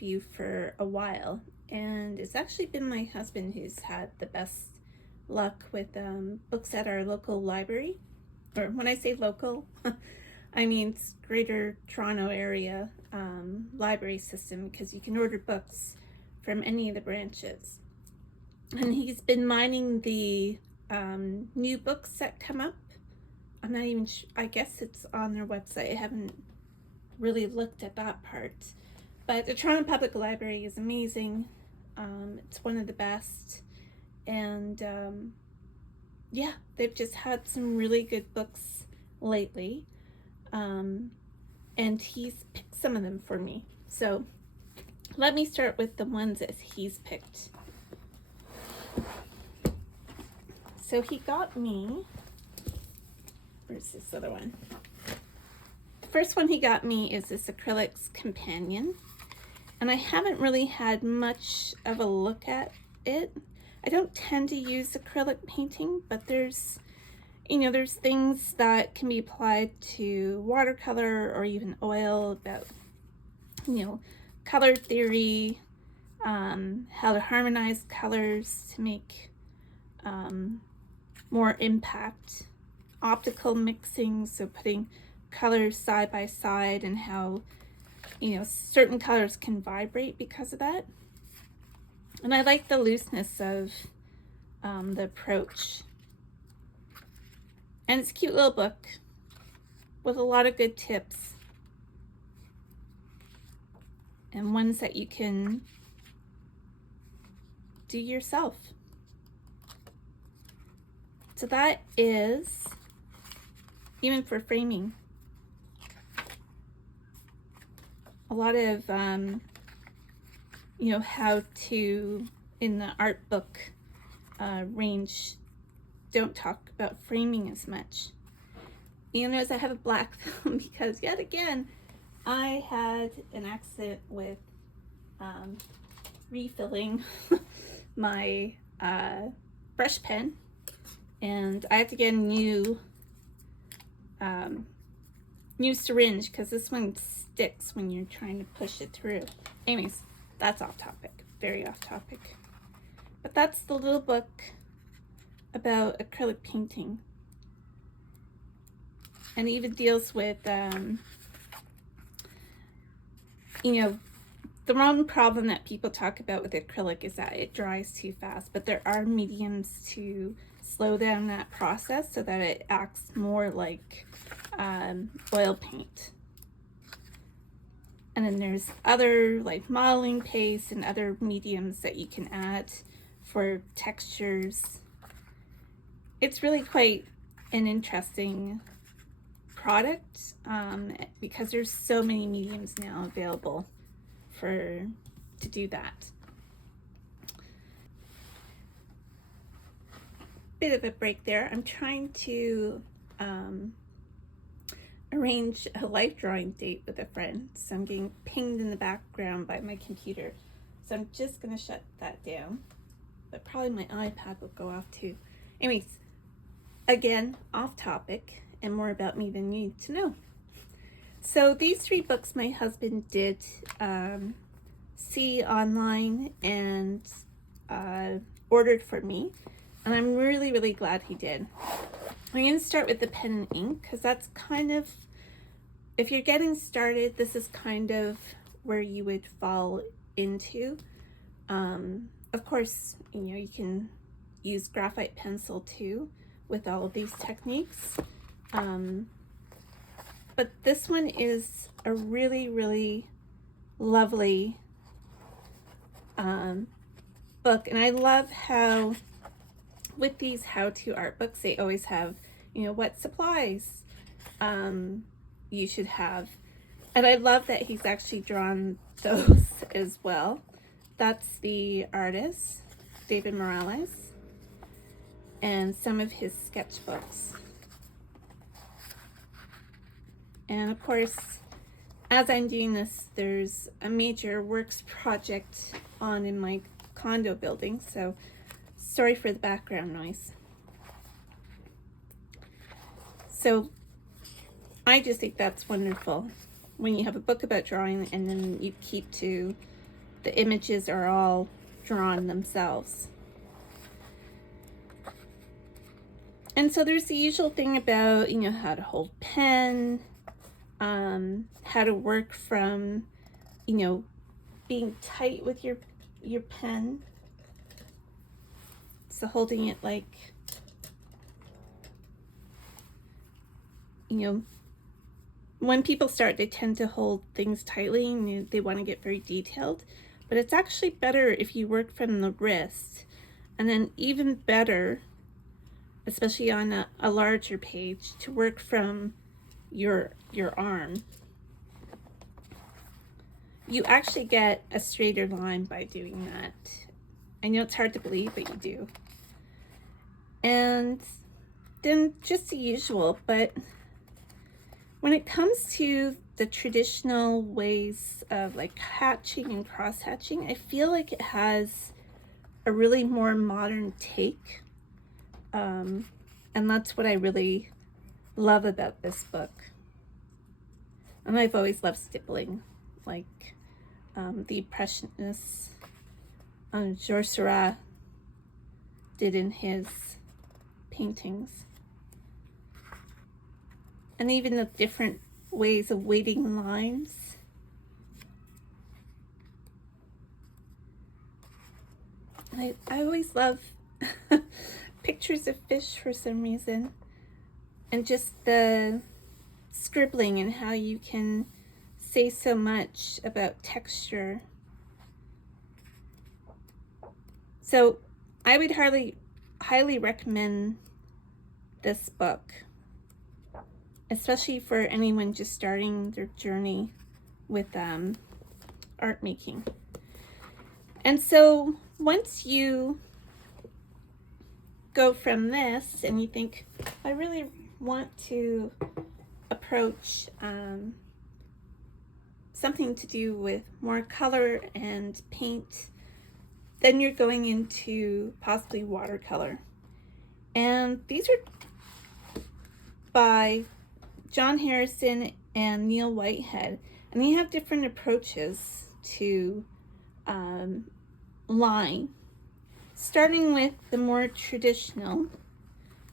review for a while, and it's actually been my husband who's had the best luck with books at our local library. Or when I say local, I mean it's Greater Toronto Area library system, because you can order books from any of the branches. And he's been mining the new books that come up. I'm not even sure, I guess it's on their website. I haven't really looked at that part. But the Toronto Public Library is amazing. It's one of the best. And yeah, they've just had some really good books lately. And he's picked some of them for me. So let me start with the ones that he's picked. So he got me, where's this other one? The first one he got me is this Acrylics Companion. And I haven't really had much of a look at it. I don't tend to use acrylic painting, but there's things that can be applied to watercolor or even oil about, color theory, how to harmonize colors to make more impact, optical mixing, so putting colors side by side, and how certain colors can vibrate because of that. And I like the looseness of the approach. And it's a cute little book with a lot of good tips and ones that you can do yourself. So that is even for framing. A lot of how to, in the art book range, don't talk about framing as much. Notice I have a black thumb because yet again I had an accident with refilling my brush pen, and I have to get a new syringe because this one sticks when you're trying to push it through. Anyways, that's off topic, very off topic. But that's the little book about acrylic painting. And it even deals with, the one problem that people talk about with acrylic is that it dries too fast, but there are mediums to slow down that process so that it acts more like oil paint. And then there's other like modeling paste and other mediums that you can add for textures. It's really quite an interesting product because there's so many mediums now available to do that. Bit of a break there. I'm trying to arrange a life drawing date with a friend, so I'm getting pinged in the background by my computer. So I'm just gonna shut that down, but probably my iPad will go off too. Anyways, again, off topic and more about me than you need to know. So these 3 books my husband did see online and ordered for me, and I'm really, really glad he did. I'm going to start with the pen and ink because that's kind of, if you're getting started, this is kind of where you would fall into. Of course, you can use graphite pencil too with all of these techniques. But this one is a really, really lovely book. And I love how with these how-to art books, they always have, what supplies you should have. And I love that he's actually drawn those as well. That's the artist, David Morales, and some of his sketchbooks. And of course, as I'm doing this, there's a major works project on in my condo building, so sorry for the background noise. So I just think that's wonderful when you have a book about drawing and then you keep to the images are all drawn themselves. And so there's the usual thing about, how to hold pen, how to work from, being tight with your pen. So holding it like, when people start, they tend to hold things tightly and they want to get very detailed. But it's actually better if you work from the wrist, and then even better, especially on a larger page, to work from your arm. You actually get a straighter line by doing that. I know it's hard to believe, but you do. And then just the usual, but when it comes to the traditional ways of like hatching and cross hatching, I feel like it has a really more modern take. And that's what I really love about this book. And I've always loved stippling, like the Impressionists Georges Seurat did in his paintings. And even the different ways of weighting lines. I always love pictures of fish for some reason, and just the scribbling and how you can say so much about texture. So I would highly recommend this book, especially for anyone just starting their journey with art making. And so once you go from this and you think, I really want to approach something to do with more color and paint, then you're going into possibly watercolor. And these are by John Harrison and Neil Whitehead, and they have different approaches to line, starting with the more traditional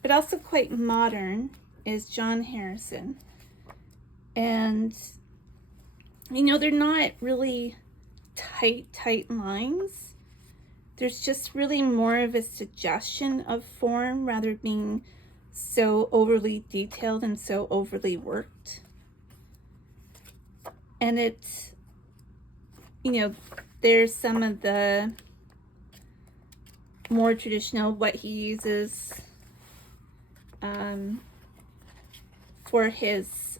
but also quite modern is John Harrison. And they're not really tight lines. There's just really more of a suggestion of form rather than being so overly detailed and so overly worked. And it's, there's some of the more traditional, what he uses for his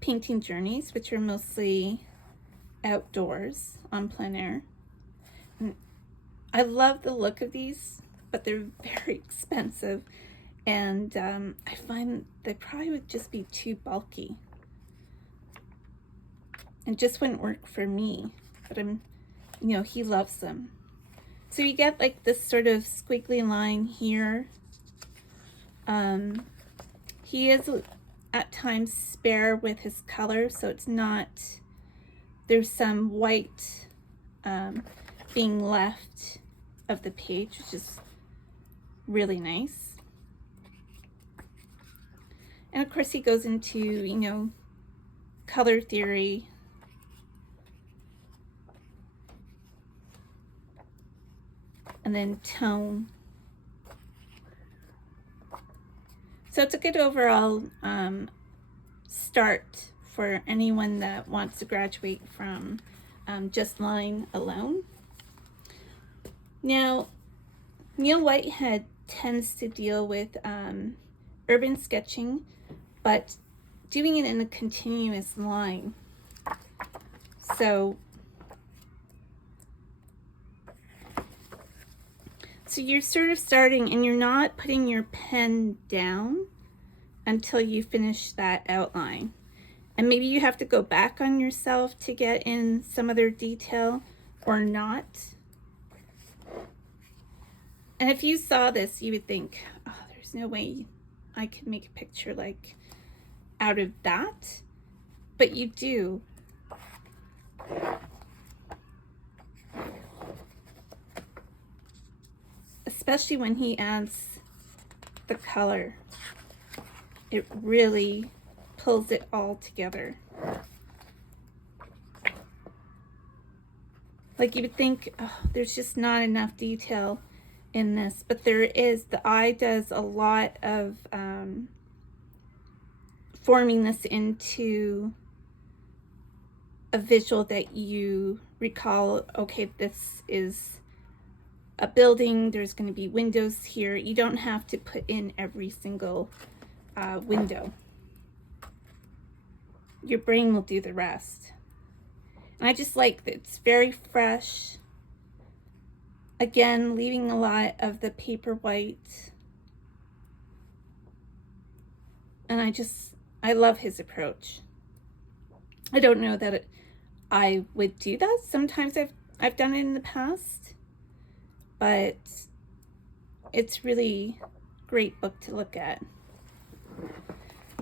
painting journeys, which are mostly outdoors on plein air. And I love the look of these, but they're very expensive, and I find they probably would just be too bulky and just wouldn't work for me. But he loves them. So you get like this sort of squiggly line here. He is at times spare with his color, so it's not, there's some white being left of the page, which is really nice. And of course he goes into, color theory. And then tone. So it's a good overall start for anyone that wants to graduate from just line alone. Now, Neil Whitehead tends to deal with urban sketching, but doing it in a continuous line. So you're sort of starting and you're not putting your pen down until you finish that outline. And maybe you have to go back on yourself to get in some other detail or not. And if you saw this, you would think, oh, there's no way I could make a picture like out of that. But you do. especially when he adds the color. It really pulls it all together. Like you would think, oh, there's just not enough detail in this, but there is. The eye does a lot of forming this into a visual that you recall, okay, this is a building, there's going to be windows here. You don't have to put in every single window. Your brain will do the rest. And I just like that it's very fresh. Again, leaving a lot of the paper white. And I love his approach. I don't know that I would do that. Sometimes I've done it in the past, but it's really a great book to look at.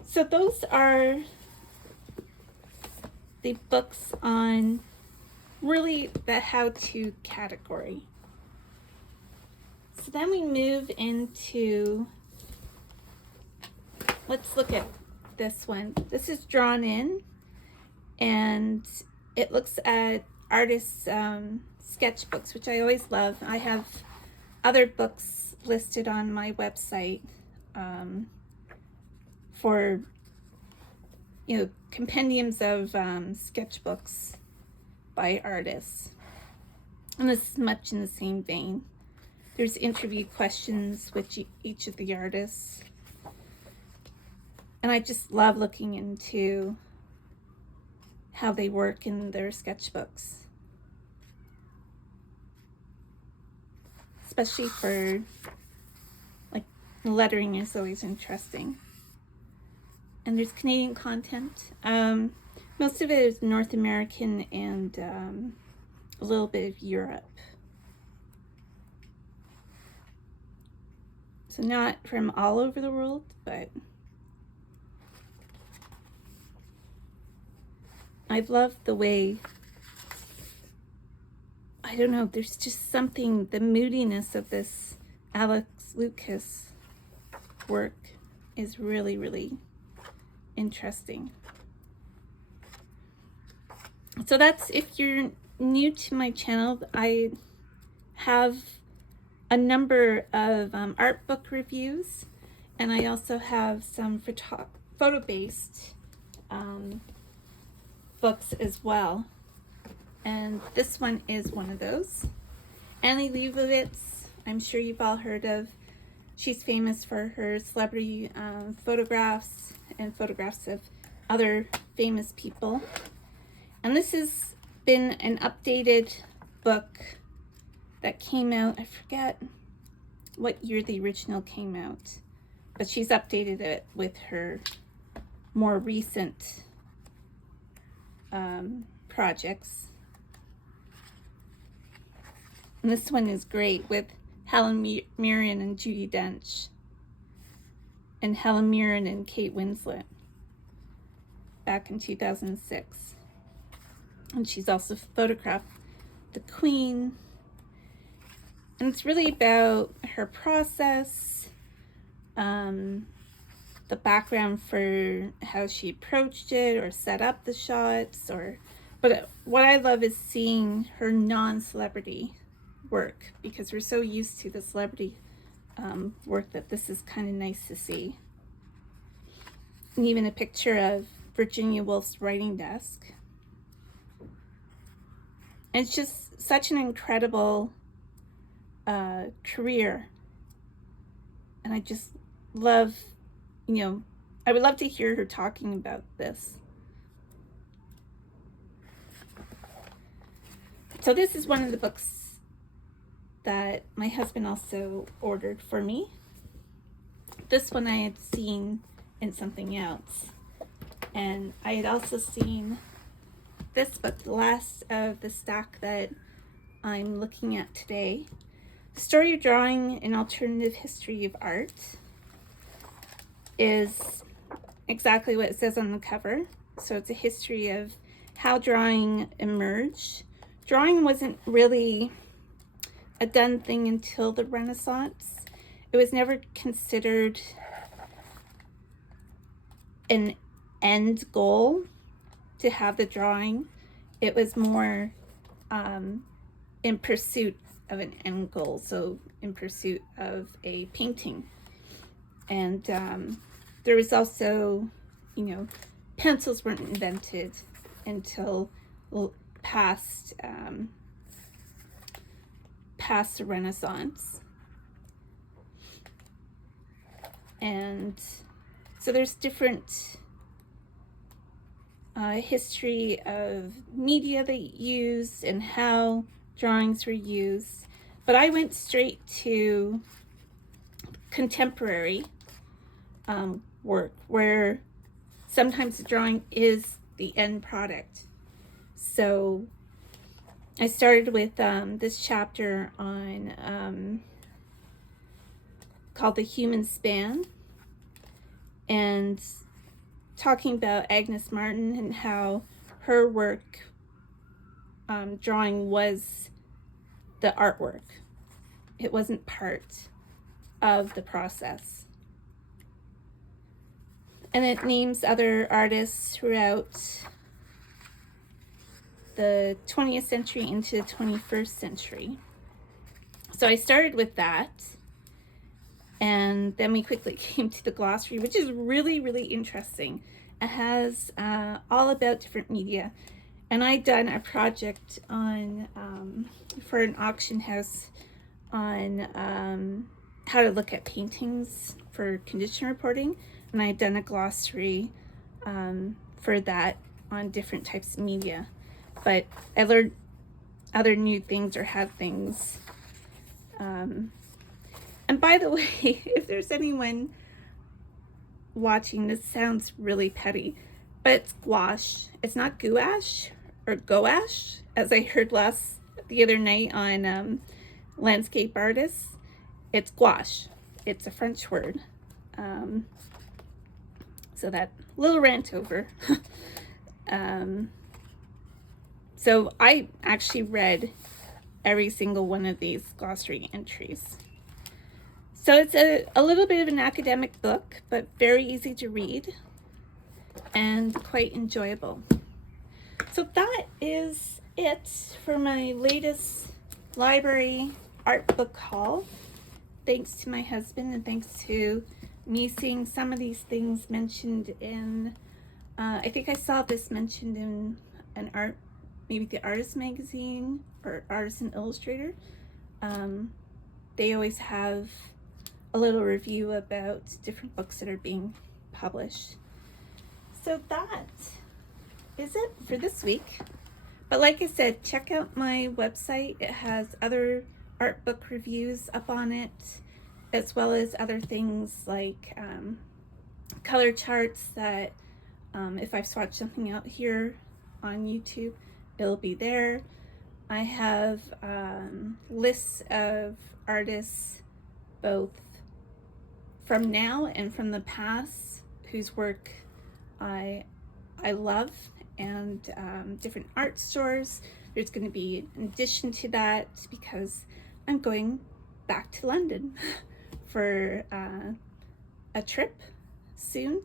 So those are the books on really the how-to category. So then we move into, let's look at this one. This is Drawn In, and it looks at artists' sketchbooks, which I always love. I have other books listed on my website for, compendiums of sketchbooks by artists. And this is much in the same vein. There's interview questions with each of the artists. And I just love looking into how they work in their sketchbooks. Especially for, like, lettering is always interesting. And there's Canadian content. Most of it is North American and a little bit of Europe. So not from all over the world, but I love the way, I don't know, there's just something, the moodiness of this Alex Lucas work is really, really interesting. So that's, if you're new to my channel, I have a number of art book reviews, and I also have some photo-based books as well. And this one is one of those. Annie Leibovitz, I'm sure you've all heard of. She's famous for her celebrity photographs and photographs of other famous people. And this has been an updated book that came out, I forget what year the original came out, but she's updated it with her more recent projects. And this one is great, with Helen Mirren and Judi Dench, and Helen Mirren and Kate Winslet back in 2006. And she's also photographed the Queen. And it's really about her process, the background for how she approached it or set up the shots, but what I love is seeing her non-celebrity work, because we're so used to the celebrity work that this is kind of nice to see. And even a picture of Virginia Woolf's writing desk. And it's just such an incredible career, and I just love, I would love to hear her talking about this. So this is one of the books that my husband also ordered for me. This one I had seen in something else, and I had also seen this book, the last of the stack that I'm looking at today. The Story of Drawing: An Alternative History of Art is exactly what it says on the cover. So it's a history of how drawing emerged. Drawing wasn't really a done thing until the Renaissance. It was never considered an end goal to have the drawing. It was more in pursuit of an end goal, so in pursuit of a painting. And there was also, pencils weren't invented until past the Renaissance. And so there's different history of media they used and how drawings were used. But I went straight to contemporary work, where sometimes the drawing is the end product. So I started with this chapter on called The Human Span, and talking about Agnes Martin and how her work drawing was the artwork. It wasn't part of the process. And it names other artists throughout the 20th century into the 21st century. So I started with that, and then we quickly came to the glossary, which is really, really interesting. It has all about different media. And I'd done a project on for an auction house on how to look at paintings for condition reporting. And I'd done a glossary for that on different types of media. But I learned other new things or had things. And by the way, if there's anyone watching, this sounds really petty, but it's gouache. It's not gouache or gouache, as I heard the other night on Landscape Artists. It's gouache. It's a French word. So that little rant over. So I actually read every single one of these glossary entries. So it's a little bit of an academic book, but very easy to read and quite enjoyable. So that is it for my latest library art book haul. Thanks to my husband, and thanks to me seeing some of these things mentioned in, I think I saw this mentioned in maybe the Artist Magazine or Artist and Illustrator. They always have a little review about different books that are being published. So that is it for this week. But like I said, check out my website. It has other art book reviews up on it, as well as other things like color charts that if I've swatched something out here on YouTube, it'll be there. I have lists of artists, both from now and from the past, whose work I love, and different art stores. There's going to be an addition to that because I'm going back to London for a trip soon,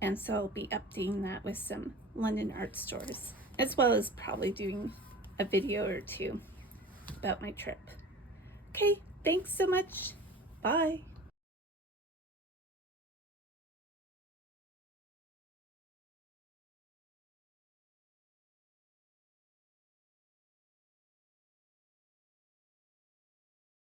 and so I'll be updating that with some London art stores, as well as probably doing a video or two about my trip. Okay, thanks so much. Bye.